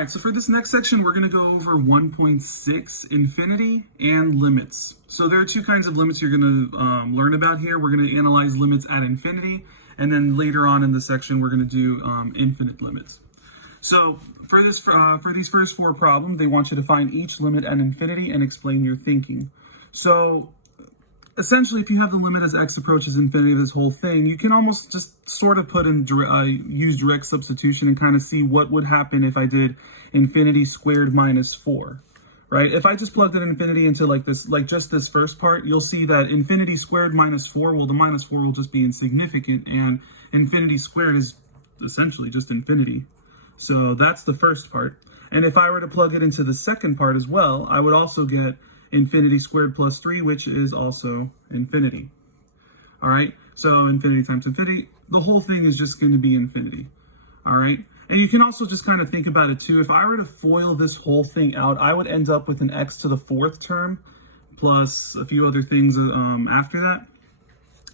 right, so for this next section, we're going to go over 1.6, infinity, and limits. So there are two kinds of limits you're going to learn about here. We're going to analyze limits at infinity, and then later on in the section, we're going to do infinite limits. So for these first four problems, they want you to find each limit at infinity and explain your thinking. So essentially, if you have the limit as x approaches infinity of this whole thing, you can almost just sort of put in use direct substitution and kind of see what would happen if I did infinity squared minus 4, right? If I just plugged in infinity into just this first part, you'll see that infinity squared minus 4, well, the minus 4 will just be insignificant, and infinity squared is essentially just infinity. So that's the first part. And if I were to plug it into the second part as well, I would also get infinity squared plus 3, which is also infinity. All right, so infinity times infinity, the whole thing is just going to be infinity. All right, and you can also just kind of think about it too. If I were to FOIL this whole thing out, I would end up with an x to the fourth term plus a few other things after that.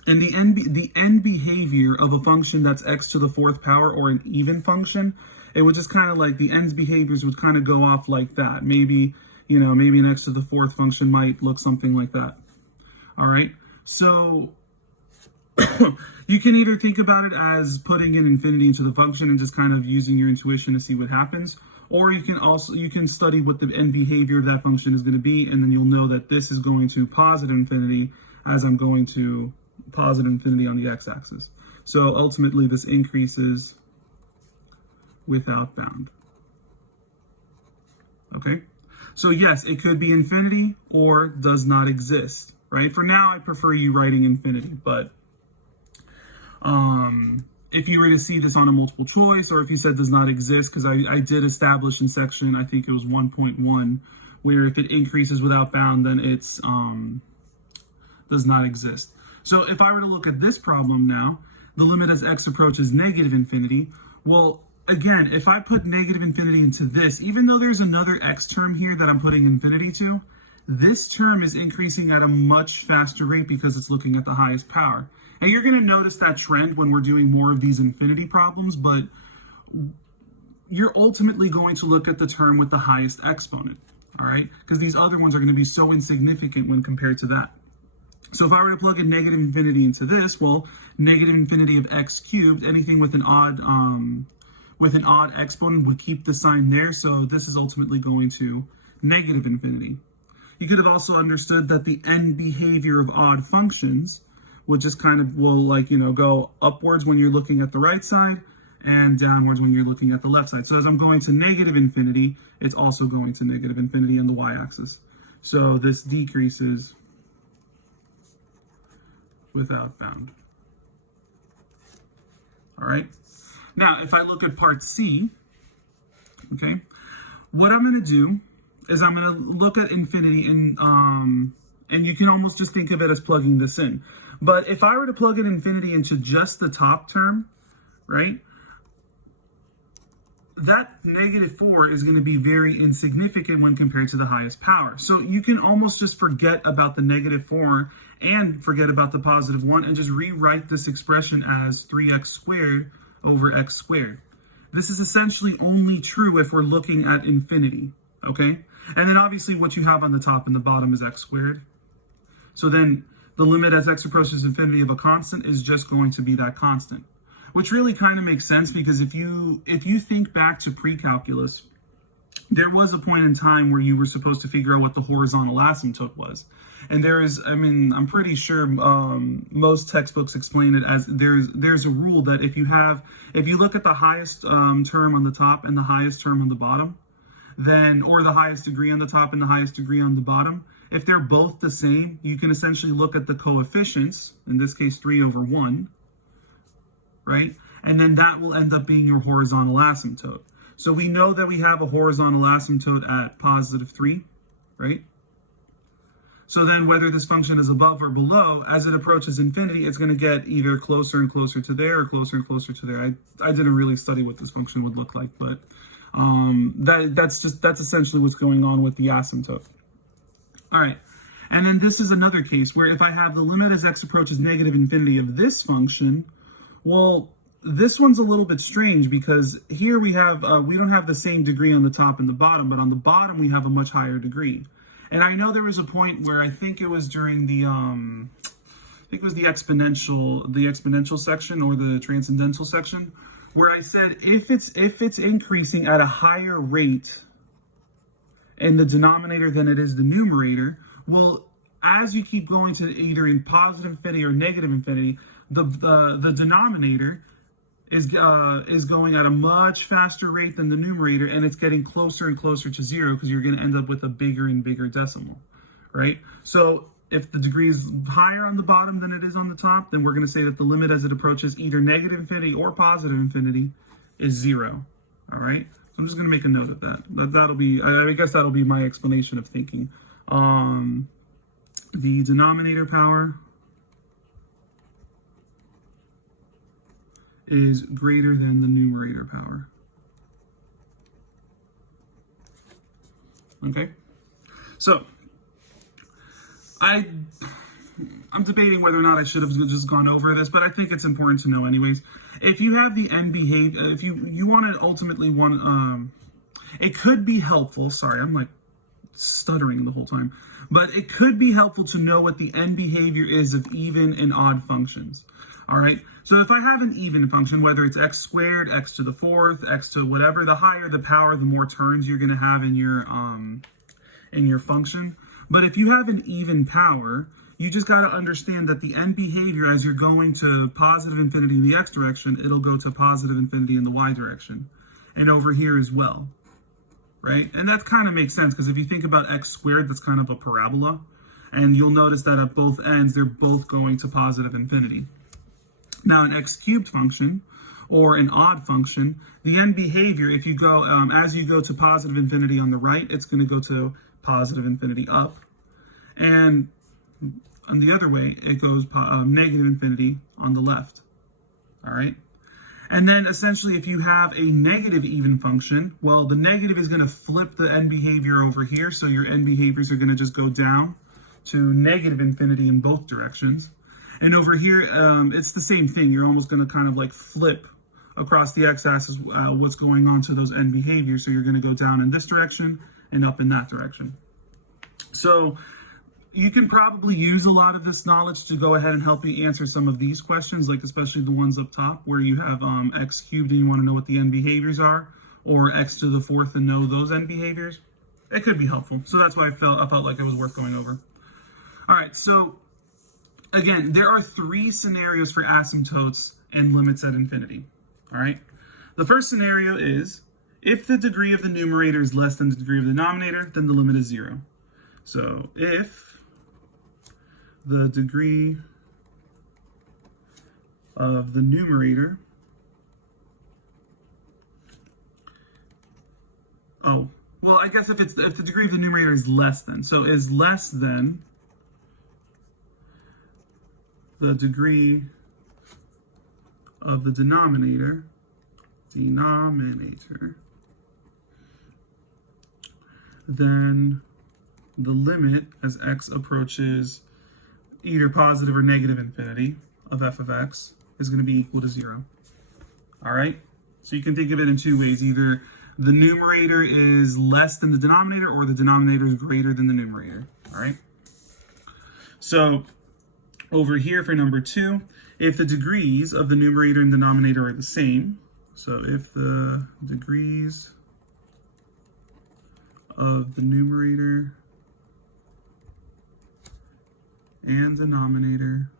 And the end behavior of a function that's x to the fourth power, or an even function, it would just kind of like the end's behaviors would kind of go off like that. Maybe an x to the fourth function might look something like that. All right, so you can either think about it as putting in infinity into the function and just kind of using your intuition to see what happens, or you can study what the end behavior of that function is going to be, and then you'll know that this is going to positive infinity as I'm going to positive infinity on the x-axis. So ultimately, this increases without bound. Okay. So yes, it could be infinity or does not exist, right? For now, I prefer you writing infinity, but if you were to see this on a multiple choice, or if you said does not exist, because I did establish in section, I think it was 1.1, where if it increases without bound, then it's does not exist. So if I were to look at this problem now, the limit as x approaches negative infinity, well, again, if I put negative infinity into this, even though there's another x term here that I'm putting infinity to, this term is increasing at a much faster rate because it's looking at the highest power. And you're going to notice that trend when we're doing more of these infinity problems, but you're ultimately going to look at the term with the highest exponent, all right? Because these other ones are going to be so insignificant when compared to that. So if I were to plug in negative infinity into this, well, negative infinity of x cubed, anything with an odd exponent would keep the sign there, so this is ultimately going to negative infinity. You could have also understood that the end behavior of odd functions would just kind of go upwards when you're looking at the right side and downwards when you're looking at the left side. So as I'm going to negative infinity, it's also going to negative infinity on the y-axis. So this decreases without bound. All right. Now, if I look at part C, okay, what I'm going to do is I'm going to look at infinity, and you can almost just think of it as plugging this in. But if I were to plug in infinity into just the top term, right, that negative 4 is going to be very insignificant when compared to the highest power. So you can almost just forget about the negative 4 and forget about the positive 1 and just rewrite this expression as 3x squared over x squared. This is essentially only true if we're looking at infinity, okay? And then obviously what you have on the top and the bottom is x squared. So then the limit as x approaches infinity of a constant is just going to be that constant, which really kind of makes sense because if you think back to pre-calculus, there was a point in time where you were supposed to figure out what the horizontal asymptote was. And I'm pretty sure most textbooks explain it as there's a rule that if you look at the highest term on the top and the highest term on the bottom, then, or the highest degree on the top and the highest degree on the bottom, if they're both the same, you can essentially look at the coefficients, in this case 3 over 1, right? And then that will end up being your horizontal asymptote. So we know that we have a horizontal asymptote at positive 3, right? So then whether this function is above or below, as it approaches infinity, it's going to get either closer and closer to there or closer and closer to there. I didn't really study what this function would look like, but that's essentially what's going on with the asymptote. All right. And then this is another case where if I have the limit as x approaches negative infinity of this function, well, this one's a little bit strange because here we have, we don't have the same degree on the top and the bottom, but on the bottom we have a much higher degree. And I know there was a point where I think it was during the, I think it was the exponential section or the transcendental section, where I said if it's increasing at a higher rate in the denominator than it is the numerator, well, as you keep going to either in positive infinity or negative infinity, the denominator is going at a much faster rate than the numerator, and it's getting closer and closer to zero because you're going to end up with a bigger and bigger decimal, right? So if the degree is higher on the bottom than it is on the top, then we're going to say that the limit as it approaches either negative infinity or positive infinity is 0, all right? So I'm just going to make a note of that. That'll be, I guess that'll be my explanation of thinking. The denominator power is greater than the numerator power. Okay, so I'm debating whether or not I should have just gone over this, but I think it's important to know anyways. If you have the end behavior, if you want to ultimately it could be helpful. Sorry, I'm like stuttering the whole time, but it could be helpful to know what the end behavior is of even and odd functions. All right, so if I have an even function, whether it's x squared, x to the fourth, x to whatever, the higher the power, the more terms you're going to have in your function. But if you have an even power, you just got to understand that the end behavior, as you're going to positive infinity in the x direction, it'll go to positive infinity in the y direction, and over here as well, right? And that kind of makes sense because if you think about x squared, that's kind of a parabola, and you'll notice that at both ends, they're both going to positive infinity. Now, an x cubed function or an odd function, the end behavior, if you go, as you go to positive infinity on the right, it's going to go to positive infinity up. And on the other way, it goes negative infinity on the left. All right. And then essentially, if you have a negative even function, well, the negative is going to flip the end behavior over here. So your end behaviors are going to just go down to negative infinity in both directions. And over here, it's the same thing. You're almost going to kind of like flip across the x-axis what's going on to those end behaviors. So you're going to go down in this direction and up in that direction. So you can probably use a lot of this knowledge to go ahead and help you answer some of these questions, like especially the ones up top where you have x cubed and you want to know what the end behaviors are, or x to the fourth and know those end behaviors. It could be helpful. So that's why I felt like it was worth going over. All right, so again, there are 3 scenarios for asymptotes and limits at infinity, all right? The first scenario is, if the degree of the numerator is less than the degree of the denominator, then the limit is 0. So if the degree of the numerator, I guess if the degree of the numerator is less than, so is less than the degree of the denominator, then the limit as x approaches either positive or negative infinity of f of x is going to be equal to 0. All right? So you can think of it in 2 ways. Either the numerator is less than the denominator or the denominator is greater than the numerator. All right? So over here for number 2, if the degrees of the numerator and denominator are the same, so if the degrees of the numerator and denominator,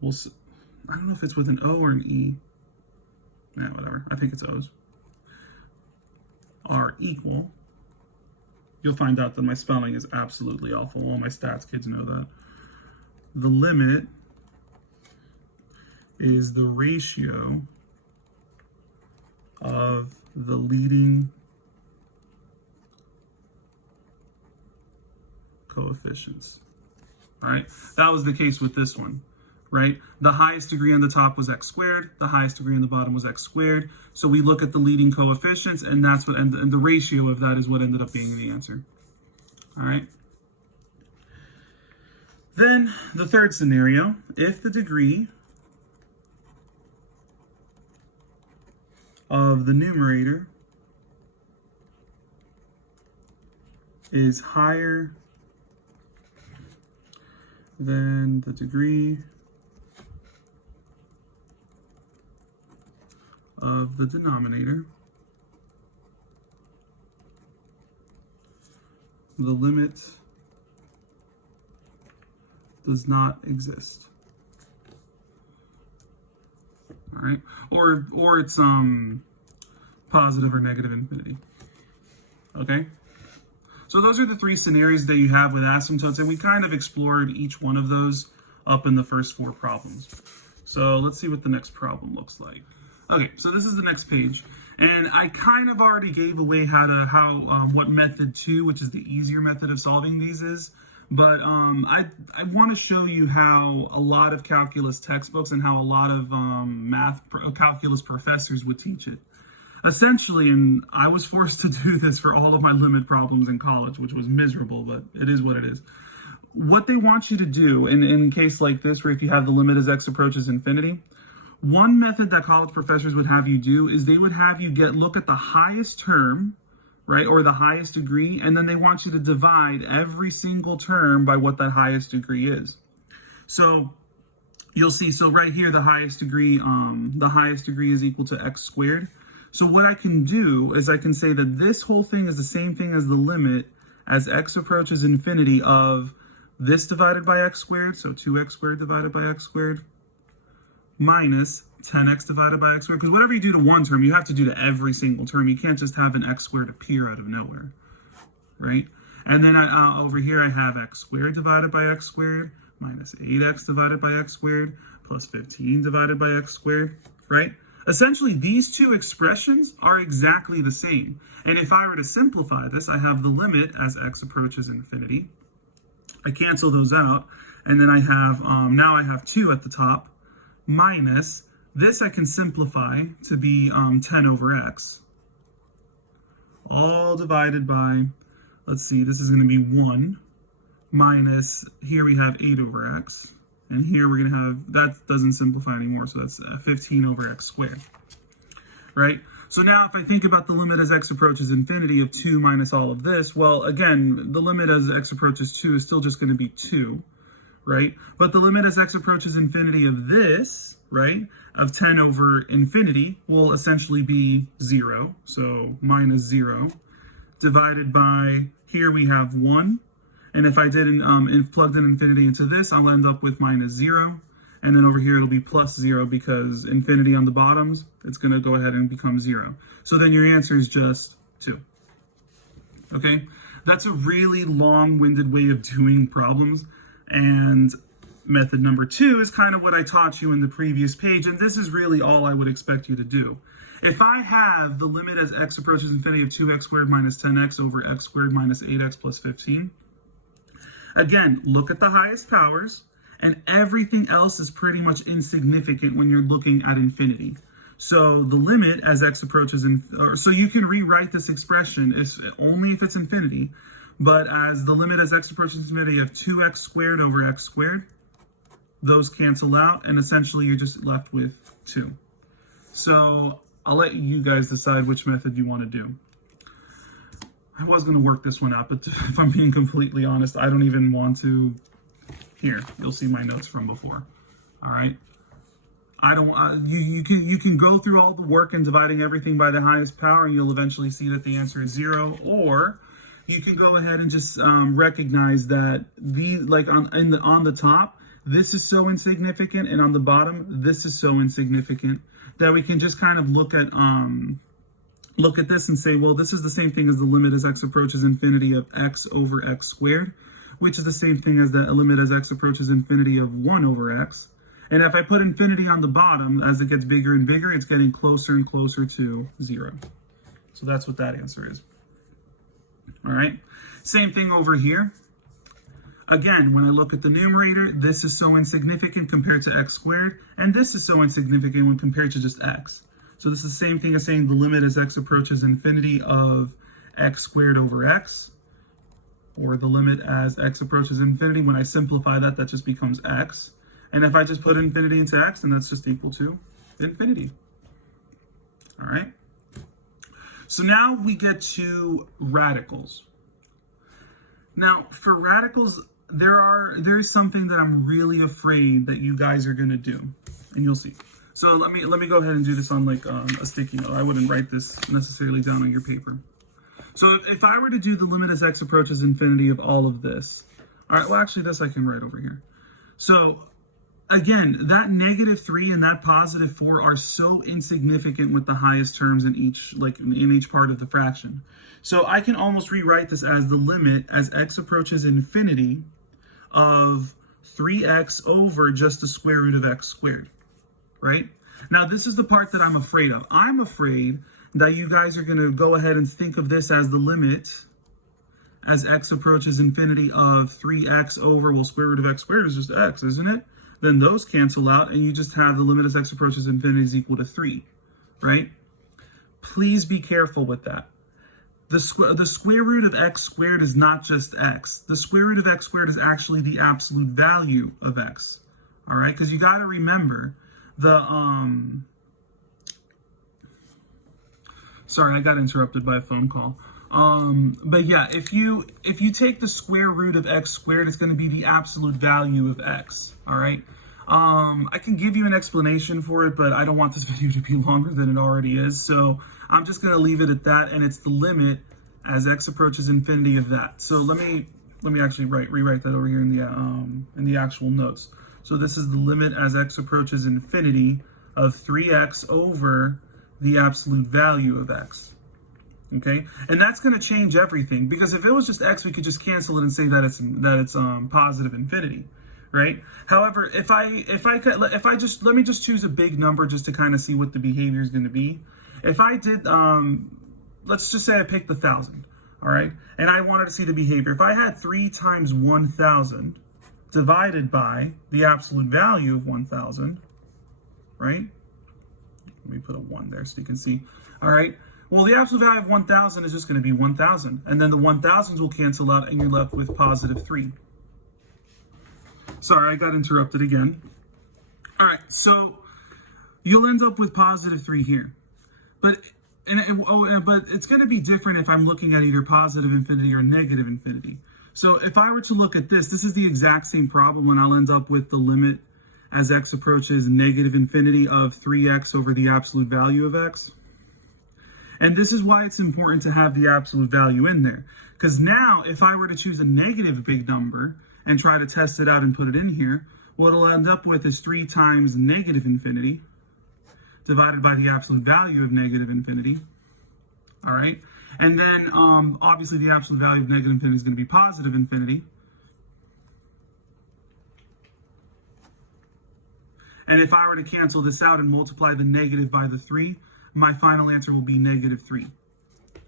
well, I don't know if it's with an O or an E, whatever, I think it's O's, are equal, you'll find out that my spelling is absolutely awful. All my stats kids know that. The limit is the ratio of the leading coefficients. All right, that was the case with this one, right? The highest degree on the top was x squared, the highest degree on the bottom was x squared. So we look at the leading coefficients, and that's what, and the ratio of that is what ended up being the answer. All right. Then the third scenario, if the degree of the numerator is higher than the degree of the denominator, the limit does not exist. All right, or it's positive or negative infinity. Okay, so those are the three scenarios that you have with asymptotes, and we kind of explored each one of those up in the first four problems. So let's see what the next problem looks like. Okay, so this is the next page, and I kind of already gave away what method 2, which is the easier method of solving these is. But I want to show you how a lot of calculus textbooks and how a lot of calculus professors would teach it. Essentially, and I was forced to do this for all of my limit problems in college, which was miserable, but it is what it is. What they want you to do in a case like this, where if you have the limit as x approaches infinity, one method that college professors would have you do is they would have you look at the highest term, right, or the highest degree, and then they want you to divide every single term by what that highest degree is. So you'll see, so right here, the highest degree is equal to x squared. So what I can do is I can say that this whole thing is the same thing as the limit as x approaches infinity of this divided by x squared, so 2x squared divided by x squared, minus 10x divided by x squared, because whatever you do to one term, you have to do to every single term. You can't just have an x squared appear out of nowhere, right? And then over here, I have x squared divided by x squared minus 8x divided by x squared plus 15 divided by x squared, right? Essentially, these two expressions are exactly the same. And if I were to simplify this, I have the limit as x approaches infinity. I cancel those out, and then I have, now I have 2 at the top, minus, this I can simplify to be 10 over x, all divided by, let's see, this is going to be 1, minus, here we have 8 over x, and here we're going to have, that doesn't simplify anymore, so that's 15 over x squared, right? So now if I think about the limit as x approaches infinity of 2 minus all of this, well, again, the limit as x approaches 2 is still just going to be 2, right? But the limit as x approaches infinity of this, right, of 10 over infinity will essentially be 0, so minus 0, divided by, here we have 1, and if I plugged in infinity into this, I'll end up with minus 0, and then over here it'll be plus 0 because infinity on the bottoms, it's going to go ahead and become 0. So then your answer is just 2. Okay? That's a really long-winded way of doing problems, and method number 2 is kind of what I taught you in the previous page, and this is really all I would expect you to do. If I have the limit as x approaches infinity of 2x squared minus 10x over x squared minus 8x plus 15, again, look at the highest powers, and everything else is pretty much insignificant when you're looking at infinity. So the limit as x approaches, so you can rewrite this expression only if it's infinity, but as the limit as x approaches infinity of 2x squared over x squared, those cancel out, and essentially you're just left with 2. So I'll let you guys decide which method you want to do. I was going to work this one out, but if I'm being completely honest, I don't even want to. Here, you'll see my notes from before. All right. You can go through all the work in dividing everything by the highest power, and you'll eventually see that the answer is 0. Or you can go ahead and just recognize that on the top, this is so insignificant, and on the bottom, this is so insignificant that we can just kind of look at this and say, well, this is the same thing as the limit as x approaches infinity of x over x squared, which is the same thing as the limit as x approaches infinity of 1 over x. And if I put infinity on the bottom, as it gets bigger and bigger, it's getting closer and closer to 0. So that's what that answer is. All right. Same thing over here. Again, when I look at the numerator, this is so insignificant compared to x squared, and this is so insignificant when compared to just x. So this is the same thing as saying the limit as x approaches infinity of x squared over x, or the limit as x approaches infinity. When I simplify that, that just becomes x. And if I just put infinity into x, then that's just equal to infinity. All right. So now we get to radicals. Now, for radicals, there's something that I'm really afraid that you guys are going to do, and you'll see. So let me go ahead and do this on like a sticky note. I wouldn't write this necessarily down on your paper. So if I were to do the limit as x approaches infinity of all of this, all right, well, actually this I can write over here. So again, that -3 and that +4 are so insignificant with the highest terms in each part of the fraction. So I can almost rewrite this as the limit as x approaches infinity of 3x over just the square root of x squared, right? Now, this is the part that I'm afraid of. I'm afraid that you guys are going to go ahead and think of this as the limit as x approaches infinity of 3x over, well, square root of x squared is just x, isn't it? Then those cancel out, and you just have the limit as x approaches infinity is equal to 3, right? Please be careful with that. The square root of x squared is not just x. The square root of x squared is actually the absolute value of x, all right? Because you got to remember sorry, I got interrupted by a phone call. But yeah, if you take the square root of x squared, it's going to be the absolute value of x, all right? I can give you an explanation for it, but I don't want this video to be longer than it already is, so I'm just going to leave it at that, and it's the limit as x approaches infinity of that. So let me actually rewrite that over here in the actual notes. So this is the limit as x approaches infinity of 3x over the absolute value of x. Okay, and that's going to change everything, because if it was just x, we could just cancel it and say that it's positive infinity, right? However, let me just choose a big number just to kind of see what the behavior is going to be. If I did, let's just say I picked 1,000, all right, and I wanted to see the behavior. If I had 3 times 1,000 divided by the absolute value of 1,000, right? Let me put a 1 there so you can see. All right. Well, the absolute value of 1,000 is just going to be 1,000. And then the 1,000s will cancel out, and you're left with +3. Sorry, I got interrupted again. All right. So you'll end up with +3 here. But it's going to be different if I'm looking at either positive infinity or negative infinity. So if I were to look at this is the exact same problem when I'll end up with the limit as x approaches negative infinity of 3x over the absolute value of x. And this is why it's important to have the absolute value in there. Because now, if I were to choose a negative big number and try to test it out and put it in here, what it'll end up with is 3 times negative infinity divided by the absolute value of negative infinity. All right? And then, obviously, the absolute value of negative infinity is going to be positive infinity. And if I were to cancel this out and multiply the negative by the 3, my final answer will be -3.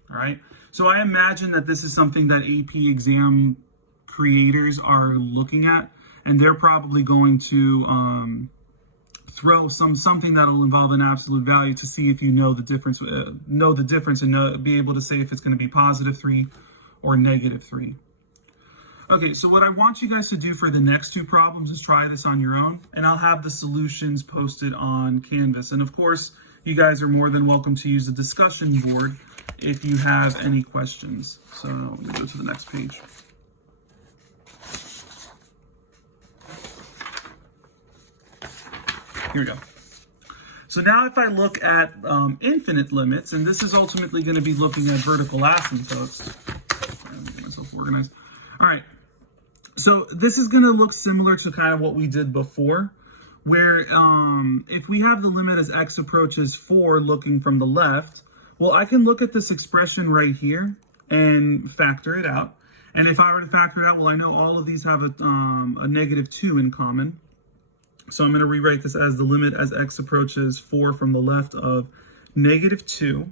All right. So I imagine that this is something that AP exam creators are looking at, and they're probably going to throw something that'll involve an absolute value to see if you know the difference, and be able to say if it's going to be +3 or -3. Okay, so what I want you guys to do for the next 2 problems is try this on your own, and I'll have the solutions posted on Canvas. And of course, you guys are more than welcome to use the discussion board if you have any questions. So let me go to the next page. Here we go. So now if I look at infinite limits, and this is ultimately going to be looking at vertical asymptotes. Let me get myself organized. All right. So this is going to look similar to kind of what we did before, where if we have the limit as x approaches 4 looking from the left, well, I can look at this expression right here and factor it out. And if I were to factor it out, well, I know all of these have a -2 in common. So I'm going to rewrite this as the limit as x approaches 4 from the left of -2.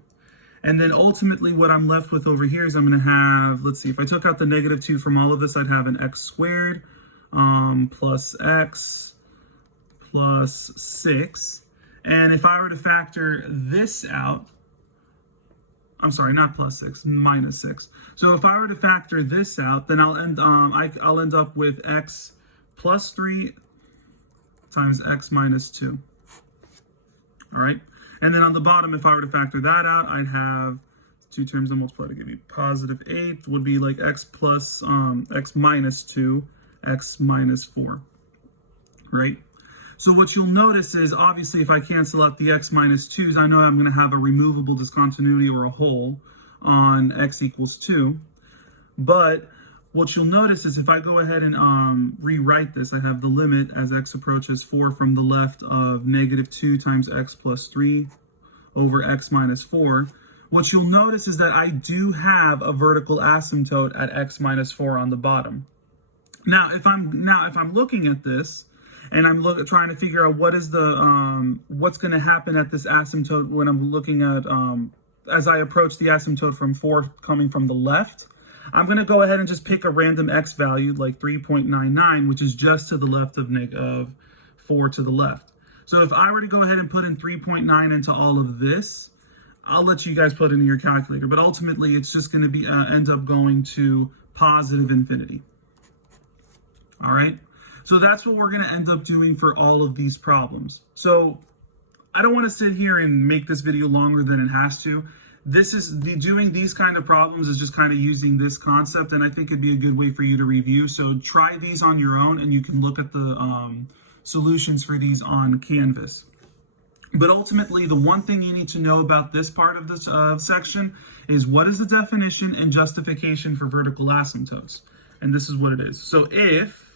And then ultimately what I'm left with over here is I'm going to have, let's see, if I took out the -2 from all of this, I'd have an x squared plus x plus 6. And if I were to factor this out, I'm sorry, not plus 6, minus 6. So if I were to factor this out, then I'll end up with x plus 3 times x minus 2. All right? And then on the bottom, if I were to factor that out, I'd have two terms that multiply to give you positive 8 would be like x plus x minus 2, x minus 4, right? So what you'll notice is, obviously, if I cancel out the x minus 2's, I know I'm going to have a removable discontinuity or a hole on x equals 2. But what you'll notice is if I go ahead and rewrite this, I have the limit as x approaches 4 from the left of negative 2 times x plus 3 over x minus 4. What you'll notice is that I do have a vertical asymptote at x minus 4 on the bottom. Now, if I'm looking at this, and I'm trying to figure out what is the what's going to happen at this asymptote when I'm looking at as I approach the asymptote from 4 coming from the left, I'm going to go ahead and just pick a random x value like 3.99, which is just to the left of 4 to the left. So if I were to go ahead and put in 3.9 into all of this, I'll let you guys put it in your calculator, but ultimately it's just going to be end up going to positive infinity. All right. So that's what we're going to end up doing for all of these problems. So I don't want to sit here and make this video longer than it has to. Doing these kind of problems is just kind of using this concept, and I think it'd be a good way for you to review. So try these on your own, and you can look at the solutions for these on Canvas. But ultimately, the one thing you need to know about this part of this section is what is the definition and justification for vertical asymptotes. And this is what it is. So if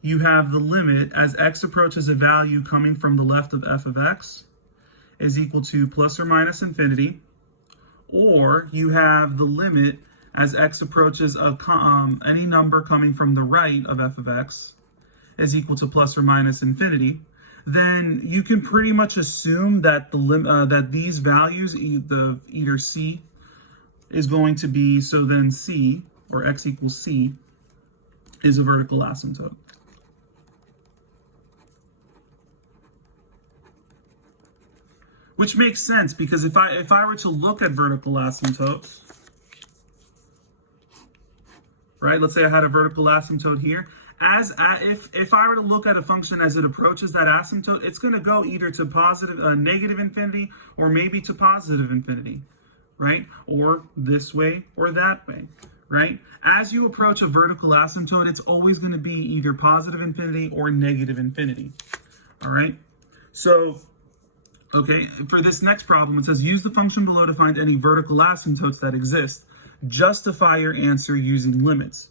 you have the limit as x approaches a value coming from the left of f of x is equal to plus or minus infinity, or you have the limit as x approaches any number coming from the right of f of x is equal to plus or minus infinity, then you can pretty much assume that that these values, either c is going to be, so then c, or x equals c, is a vertical asymptote. Which makes sense, because if I were to look at vertical asymptotes, right? Let's say I had a vertical asymptote here. If I were to look at a function as it approaches that asymptote, it's going to go either to negative infinity, or maybe to positive infinity, right? Or this way or that way, right? As you approach a vertical asymptote, it's always going to be either positive infinity or negative infinity, all right? So, okay, for this next problem, it says use the function below to find any vertical asymptotes that exist. Justify your answer using limits.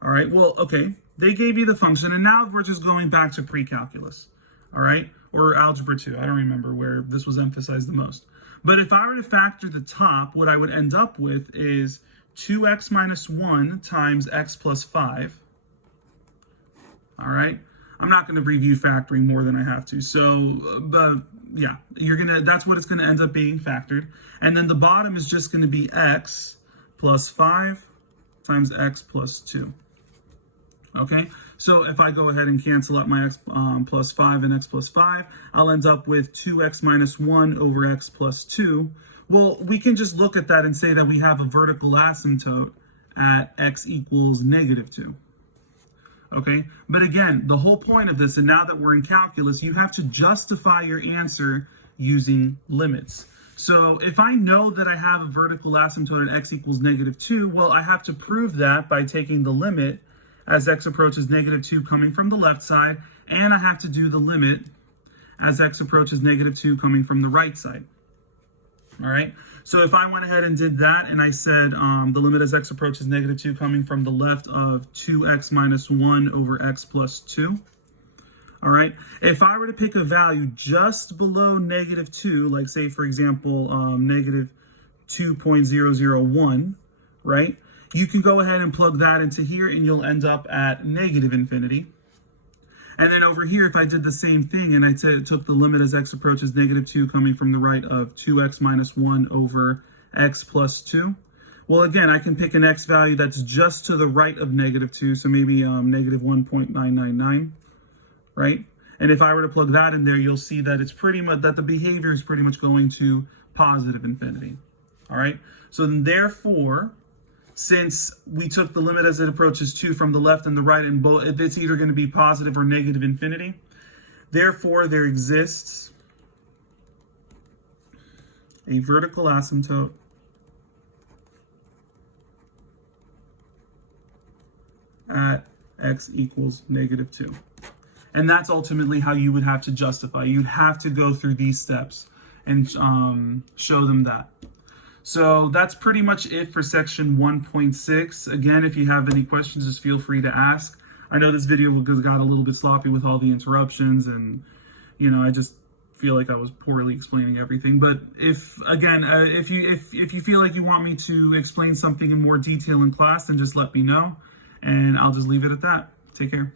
All right, well, okay, they gave you the function, and now we're just going back to pre-calculus, all right, or algebra 2. I don't remember where this was emphasized the most. But if I were to factor the top, what I would end up with is 2x minus 1 times x plus 5, all right? I'm not going to review factoring more than I have to. So, but yeah, that's what it's going to end up being factored. And then the bottom is just going to be x plus 5 times x plus 2. Okay, so if I go ahead and cancel out my x plus 5 and x plus 5, I'll end up with 2x minus 1 over x plus 2. Well, we can just look at that and say that we have a vertical asymptote at x equals negative 2. Okay, but again, the whole point of this, and now that we're in calculus, you have to justify your answer using limits. So if I know that I have a vertical asymptote at x equals negative 2, well, I have to prove that by taking the limit as x approaches negative 2 coming from the left side, and I have to do the limit as x approaches negative 2 coming from the right side. All right, so if I went ahead and did that, and I said the limit as x approaches negative 2 coming from the left of 2x minus 1 over x plus 2. All right, if I were to pick a value just below negative 2, like say, for example, negative 2.001, right? You can go ahead and plug that into here, and you'll end up at negative infinity. And then over here, if I did the same thing and I took the limit as x approaches negative 2 coming from the right of 2x minus 1 over x plus 2. Well, again, I can pick an x value that's just to the right of negative 2, so maybe negative 1.999, right? And if I were to plug that in there, you'll see that it's pretty much, that the behavior is pretty much going to positive infinity. All right, so then therefore, since we took the limit as it approaches 2 from the left and the right, and both, it's either going to be positive or negative infinity. Therefore, there exists a vertical asymptote at x equals -2. And that's ultimately how you would have to justify. You'd have to go through these steps and show them that. So that's pretty much it for section 1.6. Again, if you have any questions, just feel free to ask. I know this video got a little bit sloppy with all the interruptions, and I just feel like I was poorly explaining everything. But if you feel like you want me to explain something in more detail in class, then just let me know, and I'll just leave it at that. Take care.